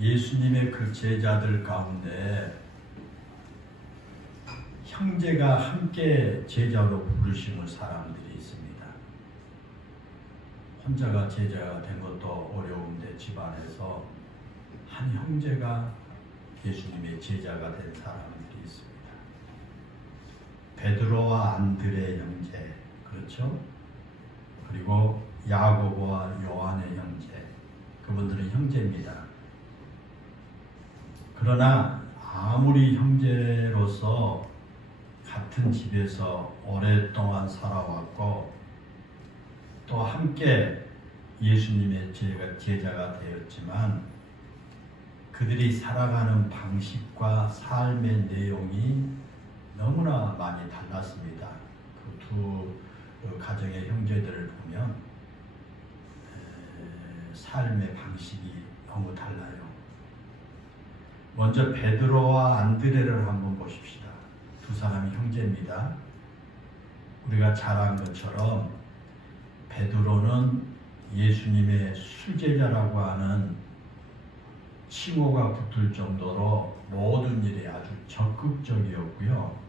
예수님의 그 제자들 가운데 형제가 함께 제자로 부르심을 사람들이 있습니다. 혼자가 제자가 된 것도 어려운데 집안에서 한 형제가 예수님의 제자가 된 사람들이 있습니다. 베드로와 안드레 형제, 그렇죠? 그리고 야고보와 요한의 형제, 그분들은 형제입니다. 그러나 아무리 형제로서 같은 집에서 오랫동안 살아왔고 또 함께 예수님의 제자가 되었지만 그들이 살아가는 방식과 삶의 내용이 너무나 많이 달랐습니다. 그 두 가정의 형제들을 보면 삶의 방식이 너무 달라요. 먼저 베드로와 안드레를 한번 보십시다. 두 사람이 형제입니다. 우리가 잘 안 것처럼 베드로는 예수님의 수제자라고 하는 칭호가 붙을 정도로 모든 일에 아주 적극적이었고요.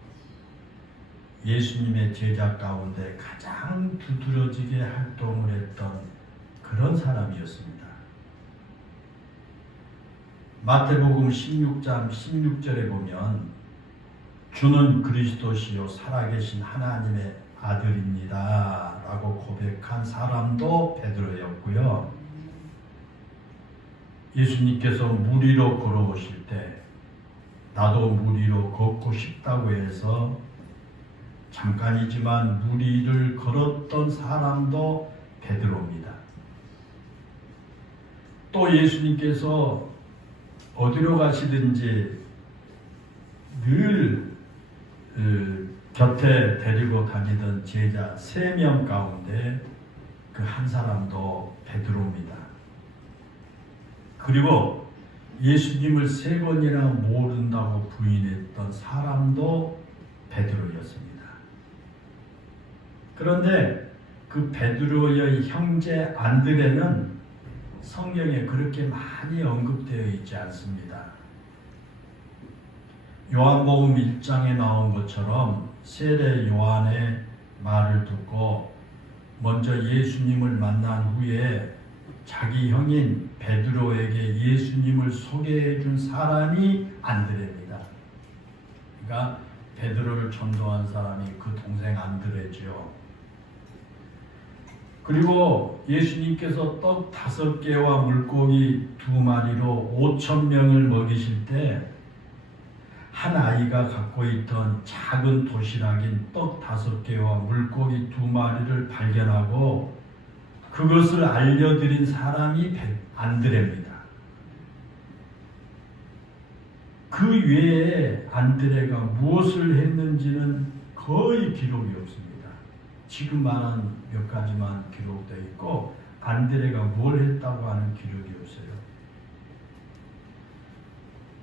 예수님의 제자 가운데 가장 두드러지게 활동을 했던 그런 사람이었습니다. 마태복음 16장 16절에 보면 주는 그리스도시요 살아계신 하나님의 아들입니다 라고 고백한 사람도 베드로였고요. 예수님께서 물 위로 걸어오실 때 나도 물 위로 걷고 싶다고 해서 잠깐이지만 물 위를 걸었던 사람도 베드로입니다. 또 예수님께서 어디로 가시든지 늘 곁에 데리고 다니던 제자 3명 가운데 그 한 사람도 베드로입니다. 그리고 예수님을 3번이나 모른다고 부인했던 사람도 베드로였습니다. 그런데 그 베드로의 형제 안드레는 성경에 그렇게 많이 언급되어 있지 않습니다. 요한복음 1장에 나온 것처럼 세례 요한의 말을 듣고 먼저 예수님을 만난 후에 자기 형인 베드로에게 예수님을 소개해 준 사람이 안드레입니다. 그러니까 베드로를 전도한 사람이 그 동생 안드레죠. 그리고 예수님께서 떡 5개와 물고기 2마리로 5,000명을 먹이실 때 한 아이가 갖고 있던 작은 도시락인 떡 5개와 물고기 2마리를 발견하고 그것을 알려드린 사람이 안드레입니다. 그 외에 안드레가 무엇을 했는지는 거의 기록이 없습니다. 지금 말한 몇 가지만 기록되어 있고 안드레가 뭘 했다고 하는 기록이 없어요.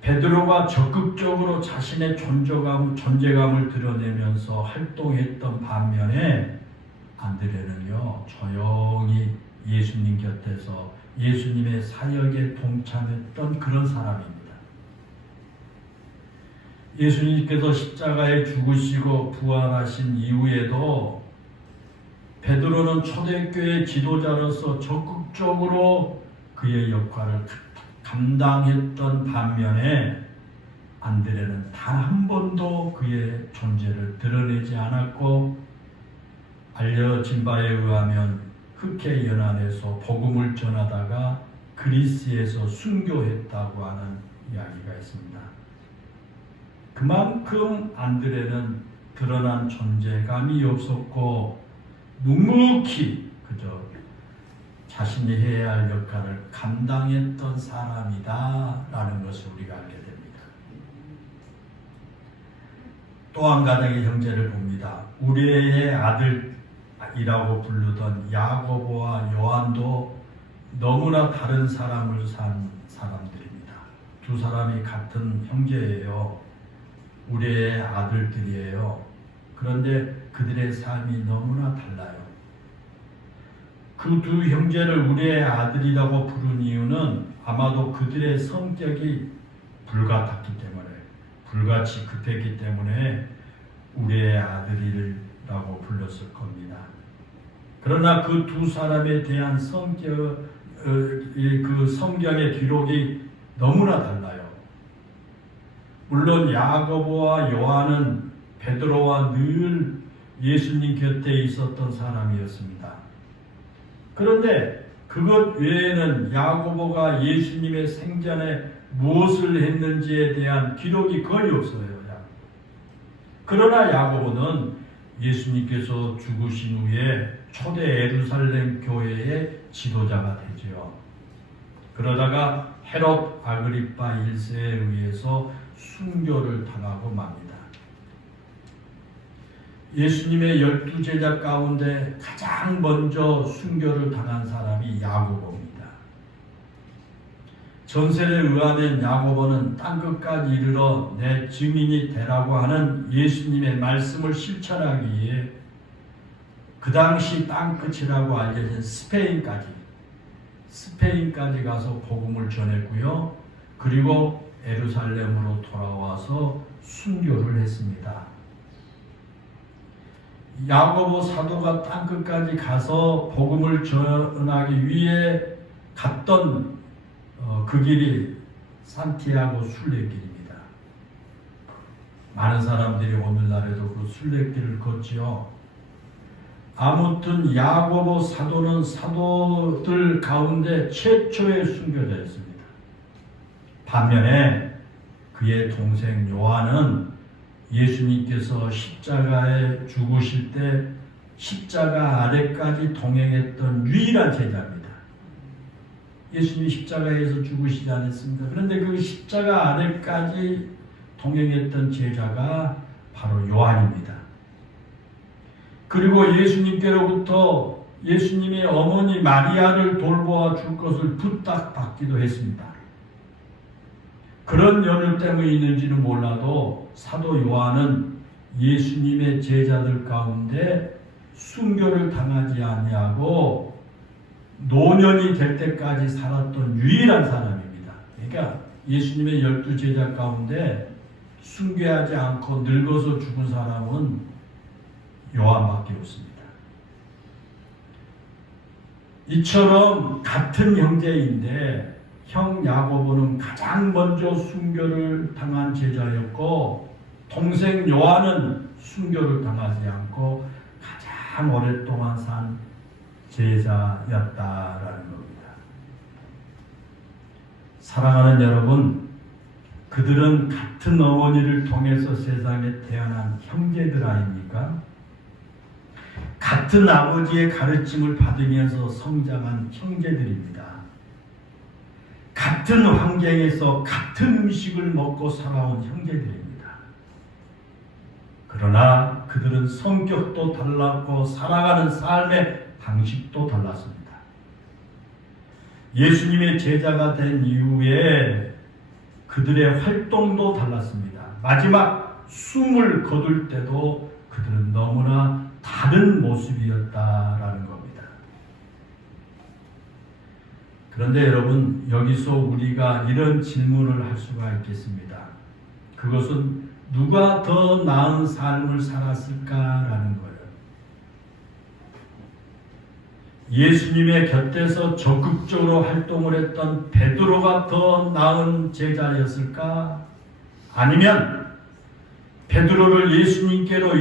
베드로가 적극적으로 자신의 존재감을 드러내면서 활동했던 반면에 안드레는요 조용히 예수님 곁에서 예수님의 사역에 동참했던 그런 사람입니다. 예수님께서 십자가에 죽으시고 부활하신 이후에도 베드로는 초대교회 지도자로서 적극적으로 그의 역할을 감당했던 반면에 안드레는 단 한 번도 그의 존재를 드러내지 않았고 알려진 바에 의하면 흑해 연안에서 복음을 전하다가 그리스에서 순교했다고 하는 이야기가 있습니다. 그만큼 안드레는 드러난 존재감이 없었고 묵묵히 그저 자신이 해야 할 역할을 감당했던 사람이다 라는 것을 우리가 알게 됩니다. 또 한 가정의 형제를 봅니다. 우리의 아들이라고 부르던 야고보와 요한도 너무나 다른 사람을 산 사람들입니다. 두 사람이 같은 형제예요. 우리의 아들들이에요. 그런데 그들의 삶이 너무나 달라요. 그 그 두 형제를 우리의 아들이라고 부른 이유는 아마도 그들의 성격이 불같았기 때문에, 불같이 급했기 때문에 우리의 아들이라고 불렀을 겁니다. 그러나 그 두 사람에 대한 그 성경의 기록이 너무나 달라요. 물론 야고보와 요한은 베드로와 늘 예수님 곁에 있었던 사람이었습니다. 그런데 그것 외에는 야고보가 예수님의 생전에 무엇을 했는지에 대한 기록이 거의 없어요. 그러나 야고보는 예수님께서 죽으신 후에 초대 예루살렘 교회의 지도자가 되죠. 그러다가 헤롯 아그리파 1세에 의해서 순교를 당하고 맙니다. 예수님의 12제자 가운데 가장 먼저 순교를 당한 사람이 야고보입니다. 전설에 의하면 야고보는 땅끝까지 이르러 내 증인이 되라고 하는 예수님의 말씀을 실천하기 위해 그 당시 땅끝이라고 알려진 스페인까지 가서 복음을 전했고요. 그리고 예루살렘으로 돌아와서 순교를 했습니다. 야고보 사도가 땅끝까지 가서 복음을 전하기 위해 갔던 그 길이 산티아고 순례길입니다. 많은 사람들이 오늘날에도 그 순례길을 걷지요. 아무튼 야고보 사도는 사도들 가운데 최초의 순교자였습니다. 반면에 그의 동생 요한은 예수님께서 십자가에 죽으실 때 십자가 아래까지 동행했던 유일한 제자입니다. 예수님이 십자가에서 죽으시지 않았습니다. 그런데 그 십자가 아래까지 동행했던 제자가 바로 요한입니다. 그리고 예수님께로부터 예수님의 어머니 마리아를 돌보아 줄 것을 부탁받기도 했습니다. 그런 연유 때문에 있는지는 몰라도 사도 요한은 예수님의 제자들 가운데 순교를 당하지 아니하고 노년이 될 때까지 살았던 유일한 사람입니다. 그러니까 예수님의 12제자 가운데 순교하지 않고 늙어서 죽은 사람은 요한밖에 없습니다. 이처럼 같은 형제인데 형 야고보는 가장 먼저 순교를 당한 제자였고 동생 요한은 순교를 당하지 않고 가장 오랫동안 산 제자였다라는 겁니다. 사랑하는 여러분, 그들은 같은 어머니를 통해서 세상에 태어난 형제들 아닙니까? 같은 아버지의 가르침을 받으면서 성장한 형제들입니다. 같은 환경에서 같은 음식을 먹고 살아온 형제들입니다. 그러나 그들은 성격도 달랐고 살아가는 삶의 방식도 달랐습니다. 예수님의 제자가 된 이후에 그들의 활동도 달랐습니다. 마지막 숨을 거둘 때도 그들은 너무나 다른 모습이었다라는 겁니다. 그런데 여러분, 여기서 우리가 이런 질문을 할 수가 있겠습니다. 그것은 누가 더 나은 삶을 살았을까라는 거예요. 예수님의 곁에서 적극적으로 활동을 했던 베드로가 더 나은 제자였을까? 아니면 베드로를 예수님께로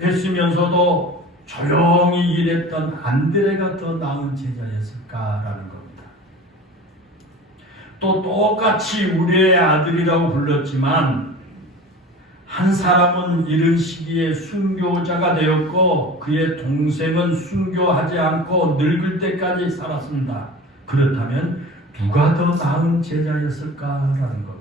인도했으면서도 조용히 일했던 안드레가 더 나은 제자였을까라는 겁니다. 또 똑같이 우리의 아들이라고 불렀지만 한 사람은 이른 시기에 순교자가 되었고 그의 동생은 순교하지 않고 늙을 때까지 살았습니다. 그렇다면 누가 더 나은 제자였을까라는 겁니다.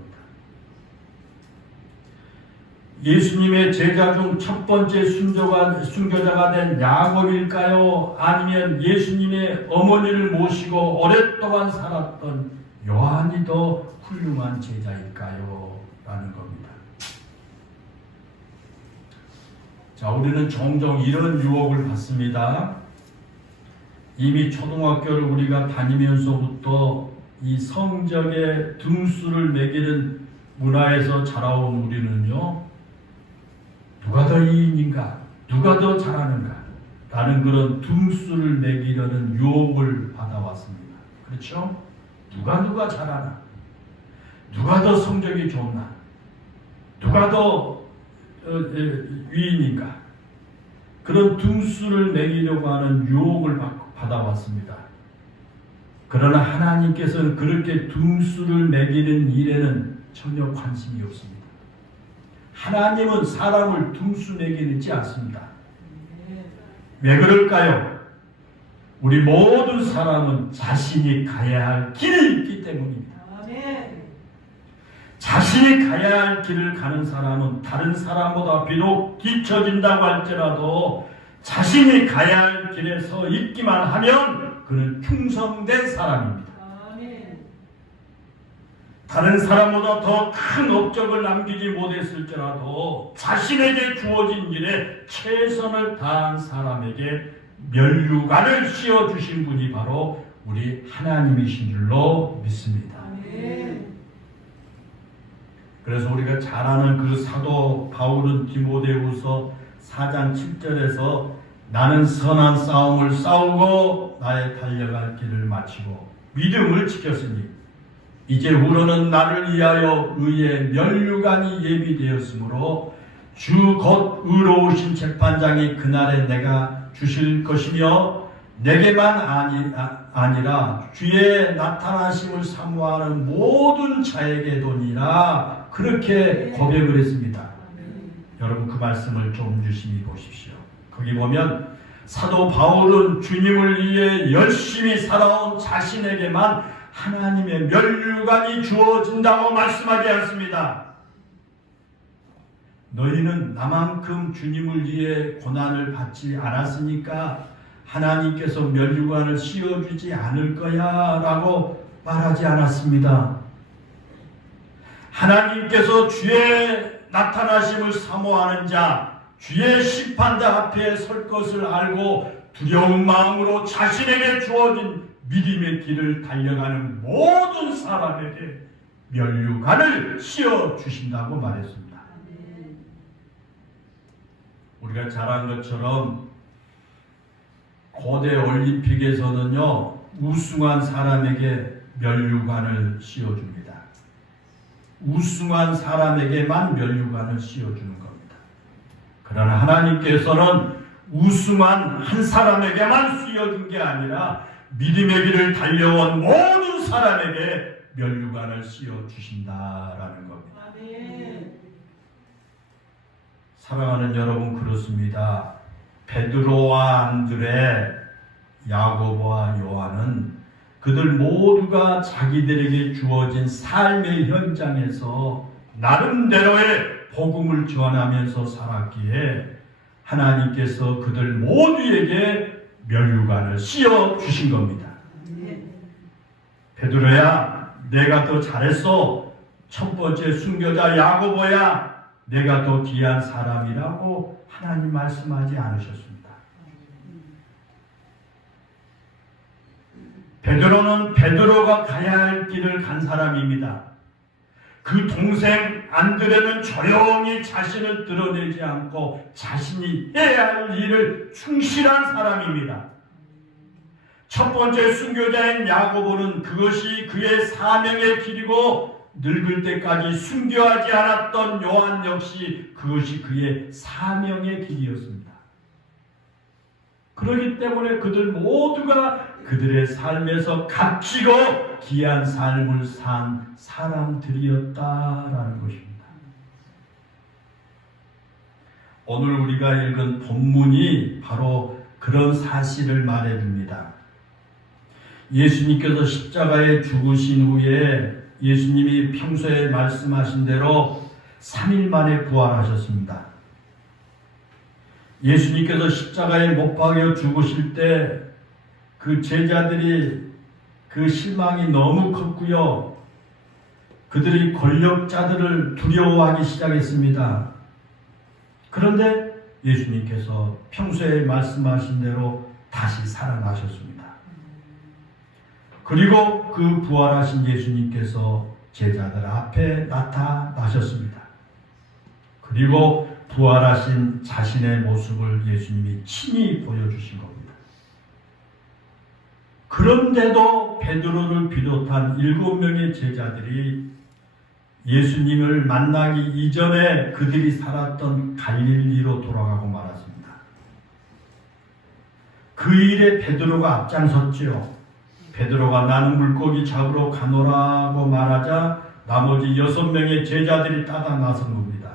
예수님의 제자 중 첫 번째 순교자가 된 야곱일까요? 아니면 예수님의 어머니를 모시고 오랫동안 살았던 요한이 더 훌륭한 제자일까요? 라는 겁니다. 자, 우리는 종종 이런 유혹을 받습니다. 이미 초등학교를 우리가 다니면서부터 이 성적의 등수를 매기는 문화에서 자라온 우리는요, 누가 더 이인인가, 누가 더 잘하는가 라는 그런 등수를 매기려는 유혹을 받아왔습니다. 그렇죠? 누가 잘하나, 누가 더 성적이 좋나, 누가 더 위인인가, 그런 등수를 매기려고 하는 유혹을 받아왔습니다. 그러나 하나님께서는 그렇게 등수를 매기는 일에는 전혀 관심이 없습니다. 하나님은 사람을 등수 매기지 않습니다. 왜 그럴까요? 우리 모든 사람은 자신이 가야 할 길이 있기 때문입니다. 자신이 가야 할 길을 가는 사람은 다른 사람보다 비록 뒤처진다고 할지라도 자신이 가야 할 길에 서 있기만 하면 그는 충성된 사람입니다. 다른 사람보다 더 큰 업적을 남기지 못했을지라도 자신에게 주어진 일에 최선을 다한 사람에게 면류관을 씌워주신 분이 바로 우리 하나님이신 줄로 믿습니다. 그래서 우리가 잘 아는 그 사도 바울은 디모데후서 4장 7절에서 나는 선한 싸움을 싸우고 나의 달려갈 길을 마치고 믿음을 지켰으니 이제 우러는 나를 위하여 의의 면류관이 예비되었으므로 주 곧 의로우신 재판장이 그날에 내가 주실 것이며 내게만 아니라 주의 나타나심을 사모하는 모든 자에게도니라 그렇게 고백을 했습니다. 여러분 그 말씀을 좀 유심히 보십시오. 거기 보면 사도 바울은 주님을 위해 열심히 살아온 자신에게만 하나님의 면류관이 주어진다고 말씀하지 않습니다. 너희는 나만큼 주님을 위해 고난을 받지 않았으니까 하나님께서 면류관을 씌워주지 않을 거야 라고 말하지 않았습니다. 하나님께서 주의 나타나심을 사모하는 자, 주의 심판자 앞에 설 것을 알고 두려운 마음으로 자신에게 주어진 믿음의 길을 달려가는 모든 사람에게 면류관을 씌워주신다고 말했습니다. 우리가 잘 안 것처럼 고대 올림픽에서는요, 우승한 사람에게 면류관을 씌워줍니다. 우승한 사람에게만 면류관을 씌워주는 겁니다. 그러나 하나님께서는 우승한 한 사람에게만 씌워준 게 아니라 믿음의 길을 달려온 모든 사람에게 면류관을 씌워주신다라는 겁니다. 사랑하는 여러분, 그렇습니다. 베드로와 안드레, 야고보와 요한은 그들 모두가 자기들에게 주어진 삶의 현장에서 나름대로의 복음을 전하면서 살았기에 하나님께서 그들 모두에게 면류관을 씌워주신 겁니다. 베드로야, 내가 더 잘했어. 첫 번째 순교자 야고보야, 내가 더 귀한 사람이라고 하나님 말씀하지 않으셨습니다. 베드로는 베드로가 가야 할 길을 간 사람입니다. 그 동생 안드레는 조용히 자신을 드러내지 않고 자신이 해야 할 일을 충실한 사람입니다. 첫 번째 순교자인 야고보는 그것이 그의 사명의 길이고 늙을 때까지 순교하지 않았던 요한 역시 그것이 그의 사명의 길이었습니다. 그렇기 때문에 그들 모두가 그들의 삶에서 값지고 귀한 삶을 산 사람들이었다라는 것입니다. 오늘 우리가 읽은 본문이 바로 그런 사실을 말해줍니다. 예수님께서 십자가에 죽으신 후에 예수님이 평소에 말씀하신 대로 3일 만에 부활하셨습니다. 예수님께서 십자가에 못 박여 죽으실 때 그 제자들이 그 실망이 너무 컸고요. 그들이 권력자들을 두려워하기 시작했습니다. 그런데 예수님께서 평소에 말씀하신 대로 다시 살아나셨습니다. 그리고 그 부활하신 예수님께서 제자들 앞에 나타나셨습니다. 그리고 부활하신 자신의 모습을 예수님이 친히 보여주신 겁니다. 그런데도 베드로를 비롯한 7명의 제자들이 예수님을 만나기 이전에 그들이 살았던 갈릴리로 돌아가고 말았습니다. 그 일에 베드로가 앞장섰지요. 베드로가 나는 물고기 잡으러 가노라고 말하자 나머지 6명의 제자들이 따라 나선 겁니다.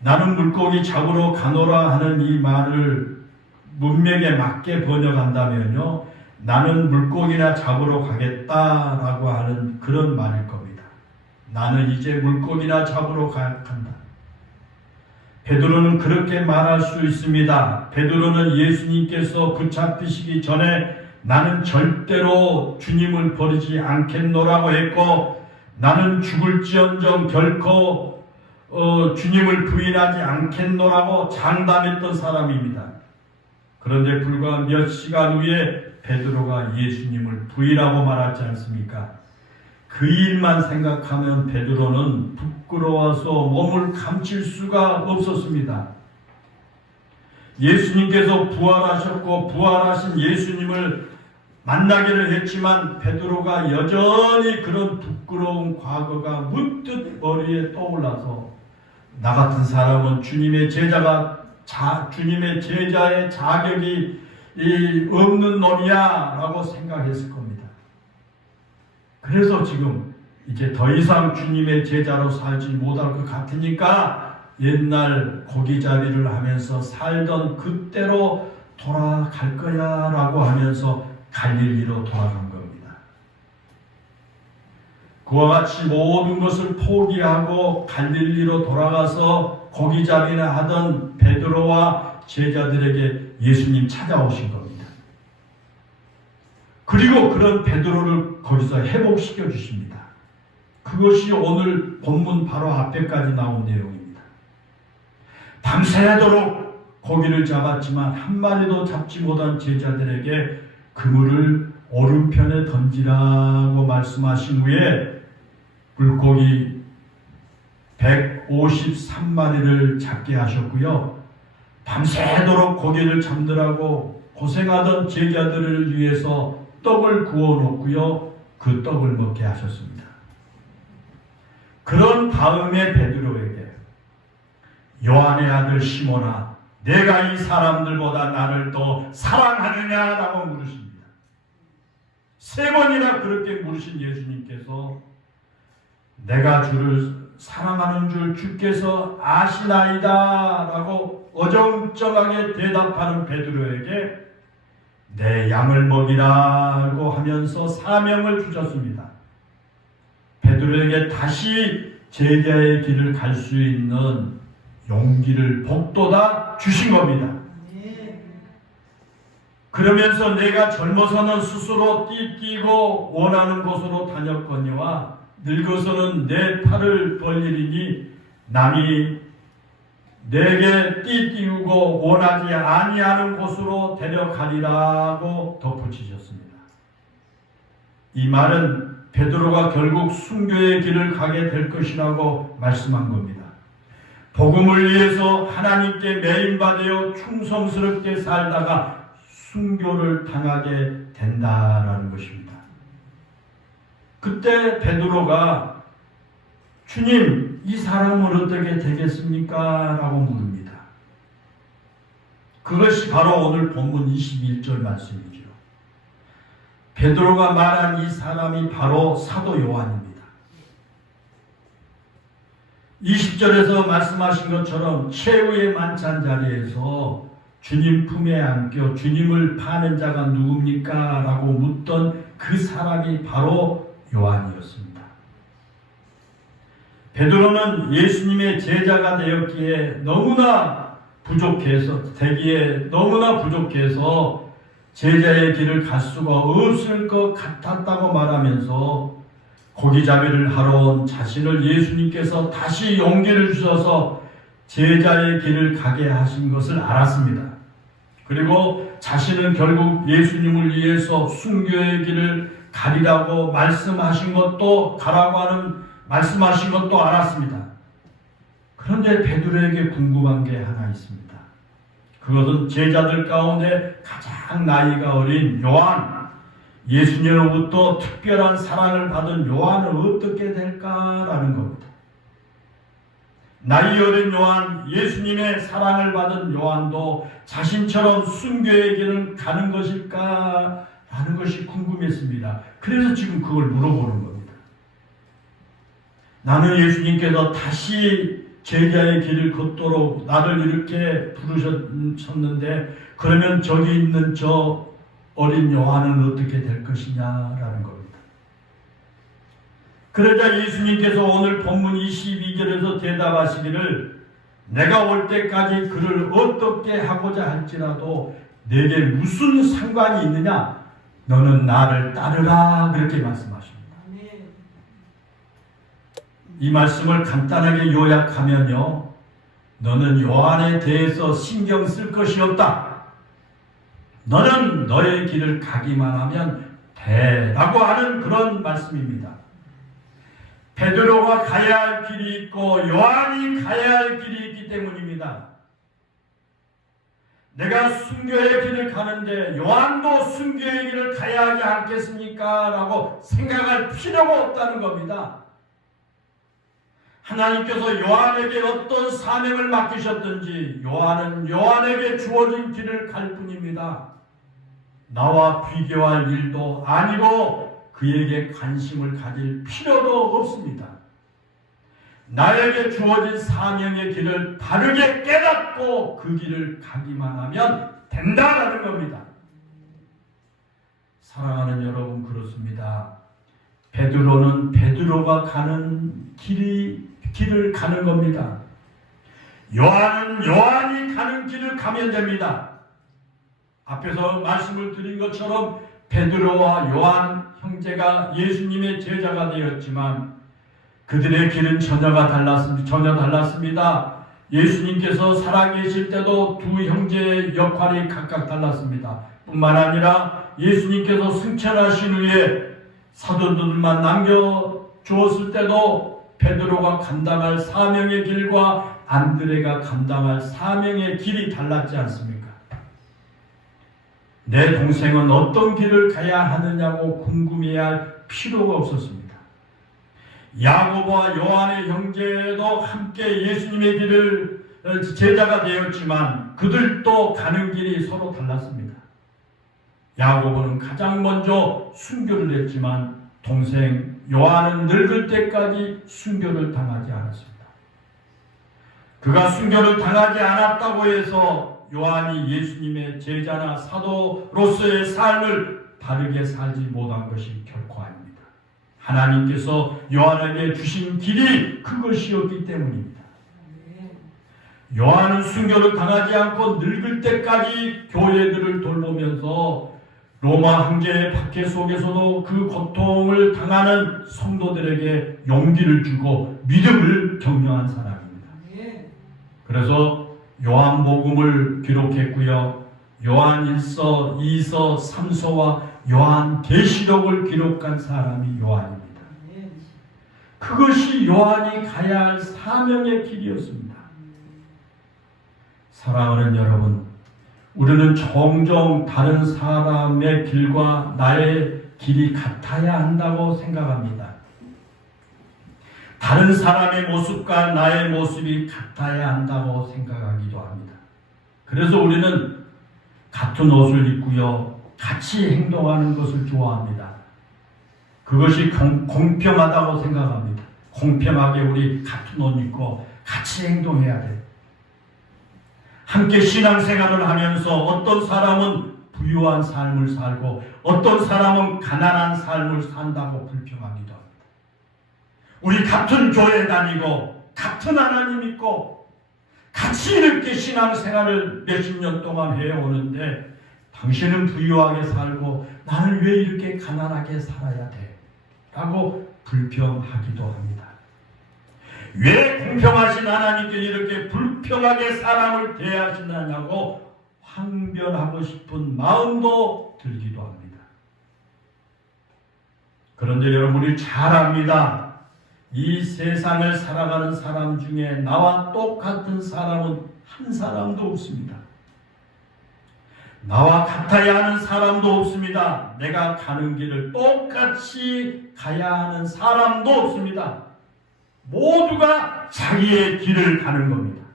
나는 물고기 잡으러 가노라 하는 이 말을 문맥에 맞게 번역한다면요, 나는 물고기나 잡으러 가겠다라고 하는 그런 말일 겁니다. 나는 이제 물고기나 잡으러 간다. 베드로는 그렇게 말할 수 있습니다. 베드로는 예수님께서 붙잡히시기 전에 나는 절대로 주님을 버리지 않겠노라고 했고, 나는 죽을지언정 결코 주님을 부인하지 않겠노라고 장담했던 사람입니다. 그런데 불과 몇 시간 후에 베드로가 예수님을 부인하고 말하지 않습니까? 그 일만 생각하면 베드로는 부끄러워서 몸을 감출 수가 없었습니다. 예수님께서 부활하셨고 부활하신 예수님을 만나기를 했지만 베드로가 여전히 그런 부끄러운 과거가 문득 머리에 떠올라서 나 같은 사람은 주님의 주님의 제자의 자격이 없는 놈이야 라고 생각했을 겁니다. 그래서 지금 이제 더 이상 주님의 제자로 살지 못할 것 같으니까 옛날 고기잡이를 하면서 살던 그때로 돌아갈 거야 라고 하면서 갈릴리로 돌아간 겁니다. 그와 같이 모든 것을 포기하고 갈릴리로 돌아가서 고기잡이나 하던 베드로와 제자들에게 예수님 찾아오신 겁니다. 그리고 그런 베드로를 거기서 회복시켜 주십니다. 그것이 오늘 본문 바로 앞에까지 나온 내용입니다. 밤새도록 고기를 잡았지만 한 마리도 잡지 못한 제자들에게 그물을 오른편에 던지라고 말씀하신 후에 물고기 153마리를 잡게 하셨고요. 밤새도록 고기를 잡느라고 고생하던 제자들을 위해서 떡을 구워 놓고요. 그 떡을 먹게 하셨습니다. 그런 다음에 베드로에게 요한의 아들 시몬아, 내가 이 사람들보다 나를 더 사랑하느냐라고 물으십니다. 3번이나 그렇게 물으신 예수님께서 내가 주를 사랑하는 줄 주께서 아시나이다 라고 어정쩡하게 대답하는 베드로에게 내 양을 먹이라고 하면서 사명을 주셨습니다. 베드로에게 다시 제자의 길을 갈 수 있는 용기를 복돋아 주신 겁니다. 그러면서 내가 젊어서는 스스로 띠뛰고 원하는 곳으로 다녔거니와 늙어서는 내 팔을 벌리리니 남이 내게 띠띠우고 원하지 아니하는 곳으로 데려가리라고 덧붙이셨습니다. 이 말은 베드로가 결국 순교의 길을 가게 될 것이라고 말씀한 겁니다. 복음을 위해서 하나님께 매인받아 충성스럽게 살다가 순교를 당하게 된다라는 것입니다. 그때 베드로가 주님, 이 사람은 어떻게 되겠습니까? 라고 물습니다. 그것이 바로 오늘 본문 21절 말씀이죠. 베드로가 말한 이 사람이 바로 사도 요한입니다. 20절에서 말씀하신 것처럼 최후의 만찬 자리에서 주님 품에 안겨 주님을 파는 자가 누굽니까? 라고 묻던 그 사람이 바로 요한이었습니다. 베드로는 예수님의 제자가 되기에 너무나 부족해서 제자의 길을 갈 수가 없을 것 같았다고 말하면서 고기잡이를 하러 온 자신을 예수님께서 다시 용기를 주셔서 제자의 길을 가게 하신 것을 알았습니다. 그리고 자신은 결국 예수님을 위해서 순교의 길을 가리라고 말씀하신 것도 가라고 하는 말씀하신 것도 알았습니다. 그런데 베드로에게 궁금한 게 하나 있습니다. 그것은 제자들 가운데 가장 나이가 어린 요한, 예수님으로부터 특별한 사랑을 받은 요한은 어떻게 될까라는 겁니다. 나이 어린 요한, 예수님의 사랑을 받은 요한도 자신처럼 순교의 길을 가는 것일까라는 것이 궁금했습니다. 그래서 지금 그걸 물어보는 겁니다. 나는 예수님께서 다시 제자의 길을 걷도록 나를 이렇게 부르셨는데 그러면 저기 있는 저 어린 요한은 어떻게 될 것이냐라는 겁니다. 그러자 예수님께서 오늘 본문 22절에서 대답하시기를 내가 올 때까지 그를 어떻게 하고자 할지라도 내게 무슨 상관이 있느냐? 너는 나를 따르라 그렇게 말씀하십니다. 이 말씀을 간단하게 요약하면요, 너는 요한에 대해서 신경 쓸 것이 없다. 너는 너의 길을 가기만 하면 돼 라고 하는 그런 말씀입니다. 베드로가 가야 할 길이 있고 요한이 가야 할 길이 있기 때문입니다. 내가 순교의 길을 가는데 요한도 순교의 길을 가야 하지 않겠습니까? 라고 생각할 필요가 없다는 겁니다. 하나님께서 요한에게 어떤 사명을 맡기셨든지 요한은 요한에게 주어진 길을 갈 뿐입니다. 나와 비교할 일도 아니고 그에게 관심을 가질 필요도 없습니다. 나에게 주어진 사명의 길을 바르게 깨닫고 그 길을 가기만 하면 된다라는 겁니다. 사랑하는 여러분, 그렇습니다. 베드로는 베드로가 가는 길을 가는 겁니다. 요한은 요한이 가는 길을 가면 됩니다. 앞에서 말씀을 드린 것처럼 베드로와 요한 형제가 예수님의 제자가 되었지만 그들의 길은 전혀 달랐습니다. 예수님께서 살아계실 때도 두 형제의 역할이 각각 달랐습니다. 뿐만 아니라 예수님께서 승천하신 후에 사도들만 남겨주었을 때도 베드로가 감당할 사명의 길과 안드레가 감당할 사명의 길이 달랐지 않습니까? 내 동생은 어떤 길을 가야 하느냐고 궁금해야 할 필요가 없었습니다. 야고보와 요한의 형제도 함께 예수님의 길을 제자가 되었지만 그들도 가는 길이 서로 달랐습니다. 야고보는 가장 먼저 순교를 했지만 동생 요한은 늙을 때까지 순교를 당하지 않았습니다. 그가 순교를 당하지 않았다고 해서 요한이 예수님의 제자나 사도로서의 삶을 바르게 살지 못한 것이 결코 아닙니다. 하나님께서 요한에게 주신 길이 그것이었기 때문입니다. 요한은 순교를 당하지 않고 늙을 때까지 교회들을 돌보면서 로마 황제의 박해 속에서도 그 고통을 당하는 성도들에게 용기를 주고 믿음을 격려한 사람입니다. 그래서 요한복음을 기록했고요. 요한 1서, 2서, 3서와 요한 계시록을 기록한 사람이 요한입니다. 그것이 요한이 가야 할 사명의 길이었습니다. 사랑하는 여러분, 우리는 종종 다른 사람의 길과 나의 길이 같아야 한다고 생각합니다. 다른 사람의 모습과 나의 모습이 같아야 한다고 생각하기도 합니다. 그래서 우리는 같은 옷을 입고요, 같이 행동하는 것을 좋아합니다. 그것이 공평하다고 생각합니다. 공평하게 우리 같은 옷 입고 같이 행동해야 돼요. 함께 신앙생활을 하면서 어떤 사람은 부유한 삶을 살고 어떤 사람은 가난한 삶을 산다고 불평하기도 합니다. 우리 같은 교회 다니고 같은 하나님 믿고 같이 이렇게 신앙생활을 몇십 년 동안 해오는데 당신은 부유하게 살고 나는 왜 이렇게 가난하게 살아야 돼? 라고 불평하기도 합니다. 왜 공평하신 하나님께 이렇게 불평하게 사람을 대하시느냐고 항변하고 싶은 마음도 들기도 합니다. 그런데 여러분이 잘 압니다. 이 세상을 살아가는 사람 중에 나와 똑같은 사람은 한 사람도 없습니다. 나와 같아야 하는 사람도 없습니다. 내가 가는 길을 똑같이 가야 하는 사람도 없습니다. 모두가 자기의 길을 가는 겁니다.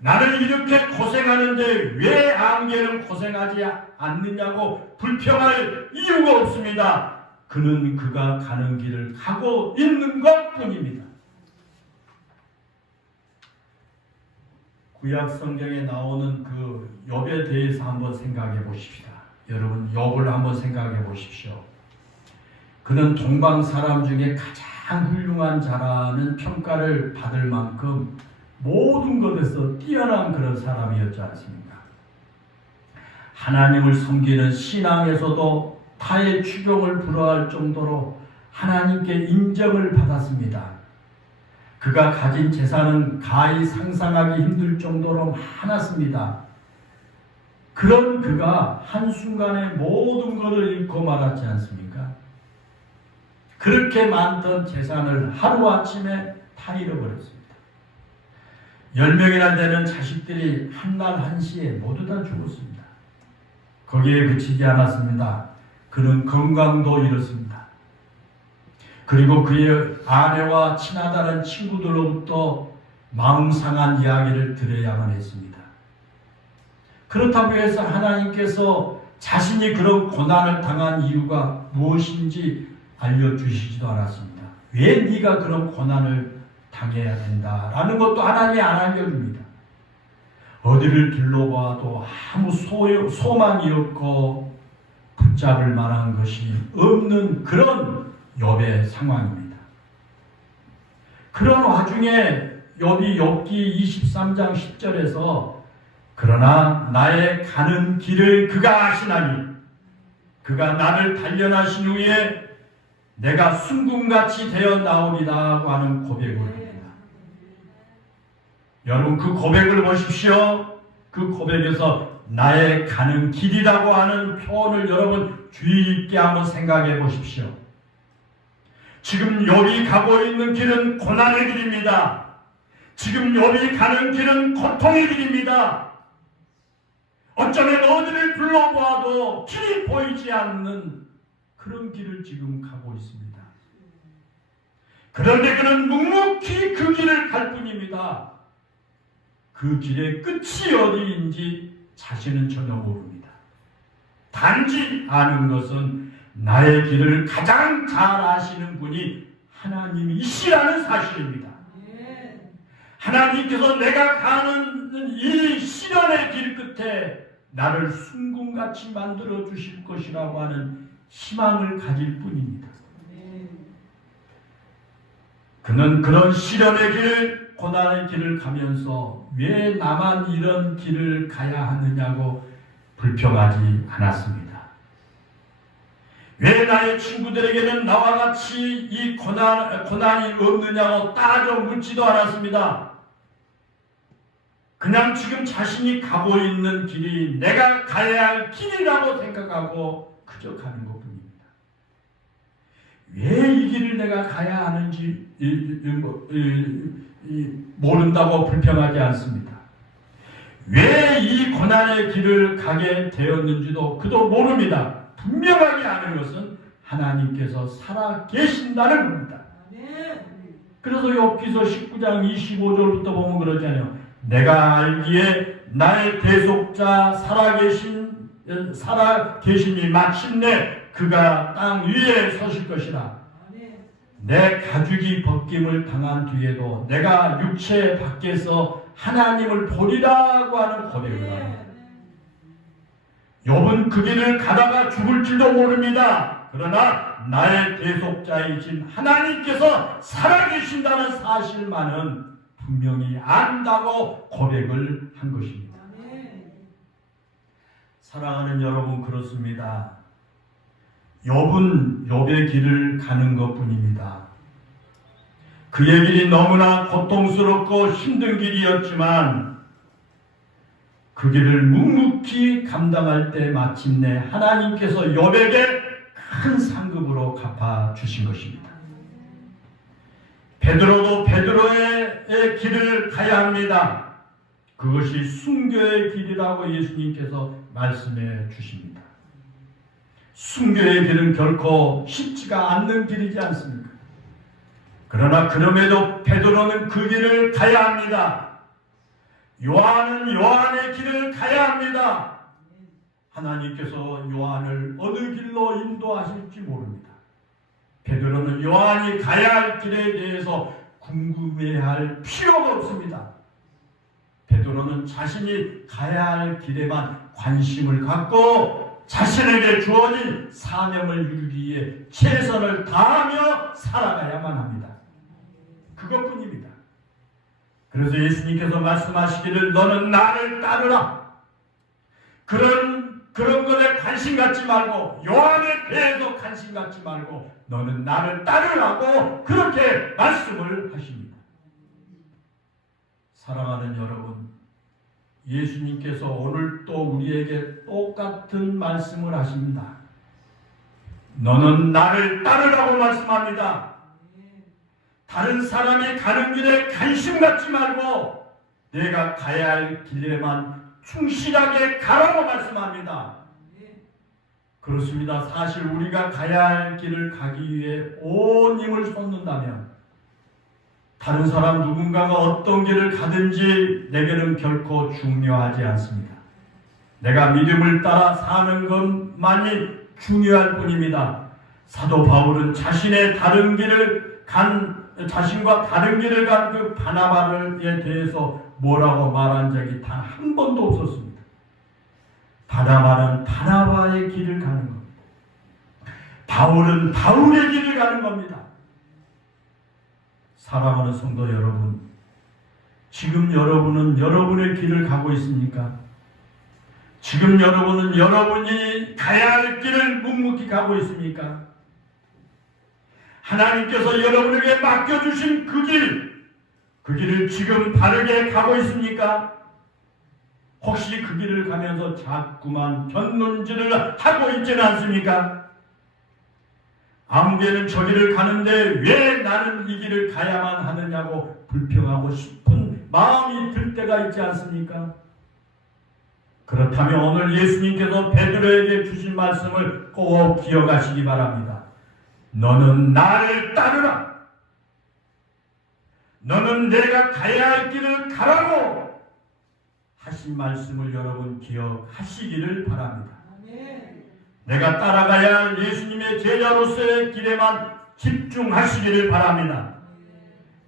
나는 이렇게 고생하는데 왜 안개는 고생하지 않느냐고 불평할 이유가 없습니다. 그는 그가 가는 길을 가고 있는 것뿐입니다. 구약 성경에 나오는 그 욥에 대해서 한번 생각해 보십시다. 여러분 욥을 한번 생각해 보십시오. 그는 동방 사람 중에 가장 훌륭한 자라는 평가를 받을 만큼 모든 것에서 뛰어난 그런 사람이었지 않습니까? 하나님을 섬기는 신앙에서도 타의 추종을 불허할 정도로 하나님께 인정을 받았습니다. 그가 가진 재산은 가히 상상하기 힘들 정도로 많았습니다. 그런 그가 한순간에 모든 것을 잃고 말았지 않습니까? 그렇게 많던 재산을 하루아침에 다 잃어버렸습니다. 10명이나 되는 자식들이 한날 한시에 모두 다 죽었습니다. 거기에 그치지 않았습니다. 그는 건강도 잃었습니다. 그리고 그의 아내와 친하다는 친구들로부터 마음 상한 이야기를 들어야만 했습니다. 그렇다고 해서 하나님께서 자신이 그런 고난을 당한 이유가 무엇인지 알려주시지도 않았습니다. 왜 네가 그런 고난을 당해야 된다라는 것도 하나님이 안 알려줍니다. 어디를 둘러봐도 아무 소망이 없고 붙잡을 만한 것이 없는 그런 욥의 상황입니다. 그런 와중에 욥이 욥기 23장 10절에서 그러나 나의 가는 길을 그가 아시나니 그가 나를 단련하신 후에 내가 순금같이 되어 나오리라고 하는 고백을 합니다. 여러분 그 고백을 보십시오. 그 고백에서 나의 가는 길이라고 하는 표현을 여러분 주의 있게 한번 생각해 보십시오. 지금 욥이 가고 있는 길은 고난의 길입니다. 지금 욥이 가는 길은 고통의 길입니다. 어쩌면 어디를 둘러보아도 길이 보이지 않는 그런 길을 지금 가고 있습니다. 그런데 그는 묵묵히 그 길을 갈 뿐입니다. 그 길의 끝이 어디인지 자신은 전혀 모릅니다. 단지 아는 것은 나의 길을 가장 잘 아시는 분이 하나님이시라는 사실입니다. 하나님께서 내가 가는 이 시련의 길 끝에 나를 순금같이 만들어 주실 것이라고 하는 희망을 가질 뿐입니다. 그는 그런 시련의 길, 고난의 길을 가면서 왜 나만 이런 길을 가야 하느냐고 불평하지 않았습니다. 왜 나의 친구들에게는 나와 같이 이 고난이 없느냐고 따져 묻지도 않았습니다. 그냥 지금 자신이 가고 있는 길이 내가 가야 할 길이라고 생각하고 그저 가는 것뿐입니다. 왜 이 길을 내가 가야 하는지 모른다고 불평하지 않습니다. 왜 이 고난의 길을 가게 되었는지도 그도 모릅니다. 분명하게 아는 것은 하나님께서 살아 계신다는 겁니다. 그래서 욥기서 19장 25절부터 보면 그러잖아요. 내가 알기에 나의 대속자 살아계시니 마침내 그가 땅 위에 서실 것이라. 내 가죽이 벗김을 당한 뒤에도 내가 육체 밖에서 하나님을 보리라고 하는 고백을 합니다. 욥은 그 길을 가다가 죽을지도 모릅니다. 그러나 나의 대속자이신 하나님께서 살아계신다는 사실만은 분명히 안다고 고백을 한 것입니다. 사랑하는 여러분, 그렇습니다. 욥은 욥의 길을 가는 것뿐입니다. 그의 길이 너무나 고통스럽고 힘든 길이었지만 그 길을 묵묵히 감당할 때 마침내 하나님께서 욥에게 큰 상급으로 갚아주신 것입니다. 베드로도 베드로의 길을 가야 합니다. 그것이 순교의 길이라고 예수님께서 말씀해 주십니다. 순교의 길은 결코 쉽지가 않는 길이지 않습니까? 그러나 그럼에도 베드로는 그 길을 가야 합니다. 요한은 요한의 길을 가야 합니다. 하나님께서 요한을 어느 길로 인도하실지 모릅니다. 베드로는 요한이 가야 할 길에 대해서 궁금해할 필요가 없습니다. 베드로는 자신이 가야 할 길에만 관심을 갖고 자신에게 주어진 사명을 이루기 위해 최선을 다하며 살아가야만 합니다. 그것뿐입니다. 그래서 예수님께서 말씀하시기를 너는 나를 따르라. 그런 것에 관심 갖지 말고 요한에 대해서 관심 갖지 말고 너는 나를 따르라고 그렇게 말씀을 하십니다. 사랑하는 여러분, 예수님께서 오늘 또 우리에게 똑같은 말씀을 하십니다. 너는 나를 따르라고 말씀합니다. 다른 사람이 가는 길에 관심 갖지 말고 내가 가야 할 길에만 충실하게 가라고 말씀합니다. 그렇습니다. 사실 우리가 가야 할 길을 가기 위해 온 힘을 쏟는다면 다른 사람 누군가가 어떤 길을 가든지 내게는 결코 중요하지 않습니다. 내가 믿음을 따라 사는 것만이 중요할 뿐입니다. 사도 바울은 자신과 다른 길을 간 그 바나바에 대해서 뭐라고 말한 적이 단 한 번도 없었습니다. 바나바는 바나바의 길을 가는 겁니다. 바울은 바울의 길을 가는 겁니다. 사랑하는 성도 여러분, 지금 여러분은 여러분의 길을 가고 있습니까? 지금 여러분은 여러분이 가야 할 길을 묵묵히 가고 있습니까? 하나님께서 여러분에게 맡겨주신 그 길을 지금 바르게 가고 있습니까? 혹시 그 길을 가면서 자꾸만 견눈질을 하고 있지는 않습니까? 아무개는 저 길을 가는데 왜 나는 이 길을 가야만 하느냐고 불평하고 싶은 마음이 들 때가 있지 않습니까? 그렇다면 오늘 예수님께서 베드로에게 주신 말씀을 꼭 기억하시기 바랍니다. 너는 나를 따르라. 너는 내가 가야 할 길을 가라고 하신 말씀을 여러분 기억하시기를 바랍니다. 내가 따라가야 할 예수님의 제자로서의 길에만 집중하시기를 바랍니다.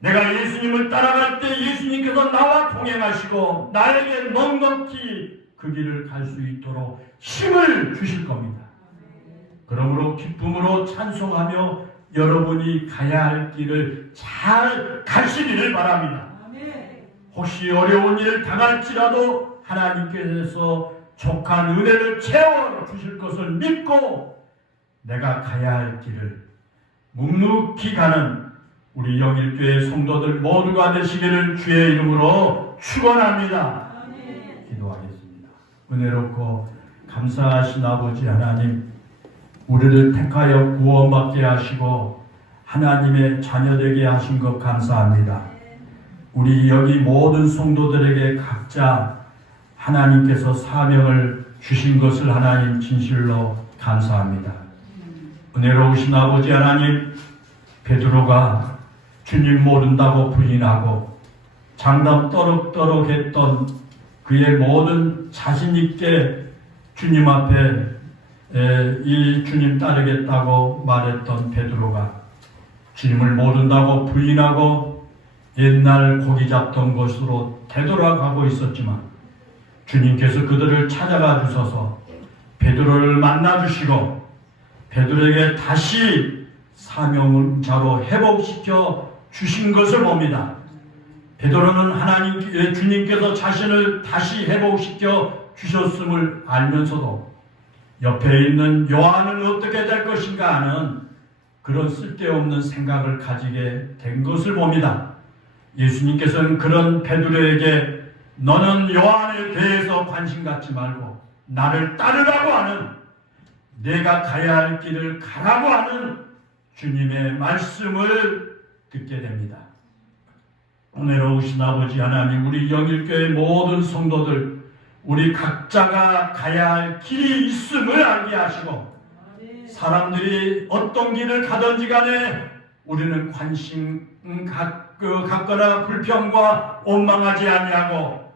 내가 예수님을 따라갈 때 예수님께서 나와 동행하시고 나에게 넉넉히 그 길을 갈 수 있도록 힘을 주실 겁니다. 그러므로 기쁨으로 찬송하며 여러분이 가야 할 길을 잘 가시기를 바랍니다. 혹시 어려운 일을 당할지라도 하나님께서 족한 은혜를 채워주실 것을 믿고 내가 가야 할 길을 묵묵히 가는 우리 영일교회 성도들 모두가 되시기를 주의 이름으로 축원합니다. 기도하겠습니다. 은혜롭고 감사하신 아버지 하나님, 우리를 택하여 구원받게 하시고 하나님의 자녀되게 하신 것 감사합니다. 우리 여기 모든 성도들에게 각자 하나님께서 사명을 주신 것을 하나님 진실로 감사합니다. 은혜로우신 아버지 하나님, 베드로가 주님 모른다고 부인하고 장담 떠럭떠럭 했던 그의 모든 자신 있게 주님 앞에 이 주님 따르겠다고 말했던 베드로가 주님을 모른다고 부인하고 옛날 고기 잡던 곳으로 되돌아가고 있었지만 주님께서 그들을 찾아가 주셔서 베드로를 만나 주시고 베드로에게 다시 사명자로 회복시켜 주신 것을 봅니다. 베드로는 주님께서 자신을 다시 회복시켜 주셨음을 알면서도 옆에 있는 요한은 어떻게 될 것인가 하는 그런 쓸데없는 생각을 가지게 된 것을 봅니다. 예수님께서는 그런 베드로에게 너는 요한에 대해서 관심 갖지 말고 나를 따르라고 하는, 내가 가야 할 길을 가라고 하는 주님의 말씀을 듣게 됩니다. 오늘 오신 아버지 하나님, 우리 영일교회 모든 성도들, 우리 각자가 가야 할 길이 있음을 알게 하시고, 사람들이 어떤 길을 가든지 간에 우리는 관심 갖거나 불평과 원망하지 아니하고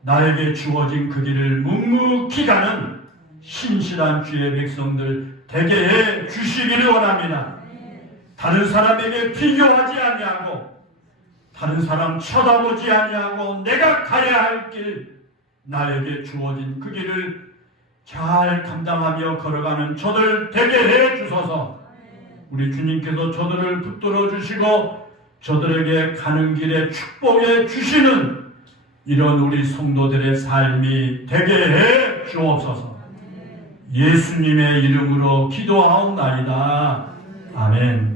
나에게 주어진 그 길을 묵묵히 가는 신실한 주의 백성들 되게 해 주시기를 원합니다. 다른 사람에게 비교하지 아니하고 다른 사람 쳐다보지 아니하고 내가 가야 할 길, 나에게 주어진 그 길을 잘 감당하며 걸어가는 저들 되게 해 주소서. 우리 주님께서 저들을 붙들어 주시고 저들에게 가는 길에 축복해 주시는 이런 우리 성도들의 삶이 되게 해 주옵소서. 예수님의 이름으로 기도하옵나이다. 아멘.